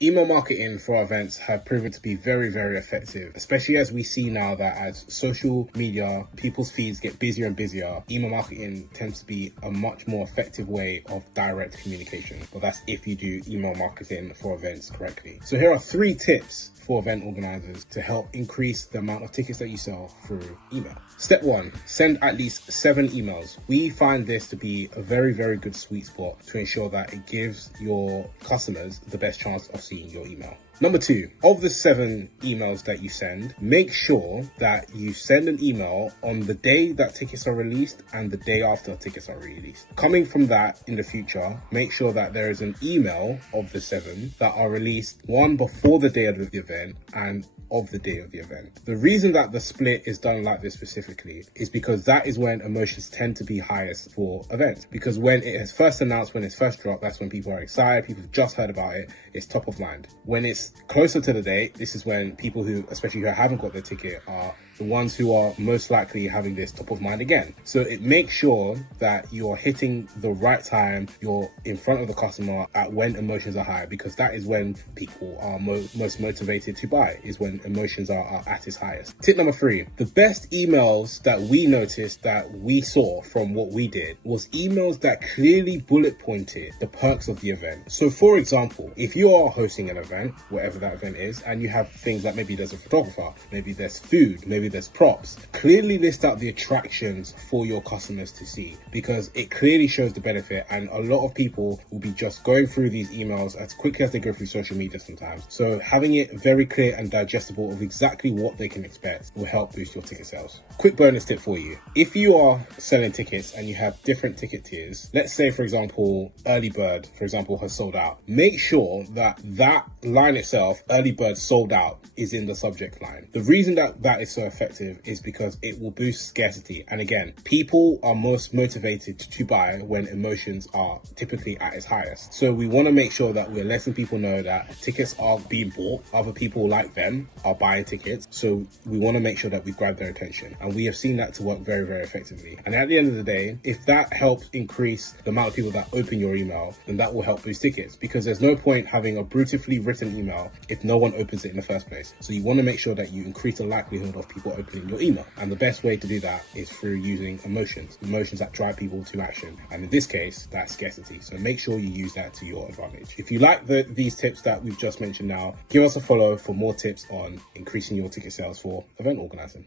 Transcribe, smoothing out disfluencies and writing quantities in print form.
Email marketing for events have proven to be very, very effective, especially as we see now that as social media, people's feeds get busier and busier, email marketing tends to be a much more effective way of direct communication. But that's if you do email marketing for events correctly. So here are 3 tips for event organizers to help increase the amount of tickets that you sell through email. Step 1, send at least 7 emails. We find this to be a very, very good sweet spot to ensure that it gives your customers the best chance of seeing your email. Number 2, of the 7 emails that you send, make sure that you send an email on the day that tickets are released and the day after tickets are released. Coming from that in the future, make sure that there is an email of the 7 that are released, one before the day of the event and of the day of the event. The reason that the split is done like this specifically is because that is when emotions tend to be highest for events. Because when it is first announced, when it's first dropped, that's when people are excited, people have just heard about it, it's top of mind. When it's closer to the date, this is when people who, especially who haven't got their ticket, are the ones who are most likely having this top of mind again. So it makes sure that you're hitting the right time, you're in front of the customer at when emotions are high, because that is when people are most motivated to buy, is when emotions are at its highest. Tip number 3, the best emails that we noticed that we saw from what we did was emails that clearly bullet pointed the perks of the event. So for example, if you are hosting an event, whatever that event is, and you have things like maybe there's a photographer, maybe there's food, maybe there's props, clearly list out the attractions for your customers to see, because it clearly shows the benefit, and a lot of people will be just going through these emails as quickly as they go through social media sometimes. So having it very clear and digestible of exactly what they can expect will help boost your ticket sales. Quick bonus tip for you. If you are selling tickets and you have different ticket tiers, let's say for example, early bird, for example, has sold out, make sure that that line itself, early bird sold out, is in the subject line. The reason that that is so effective is because it will boost scarcity. And again, people are most motivated to buy when emotions are typically at its highest. So we want to make sure that we're letting people know that tickets are being bought, other people like them are buying tickets. So we want to make sure that we grab their attention. And we have seen that to work very, very effectively. And at the end of the day, if that helps increase the amount of people that open your email, then that will help boost tickets, because there's no point having a beautifully written email if no one opens it in the first place. So you want to make sure that you increase the likelihood of people opening your email. And the best way to do that is through using emotions that drive people to action. And in this case, that's scarcity. So make sure you use that to your advantage. If you like these tips that we've just mentioned now, give us a follow for more tips on increasing your ticket sales for event organizing.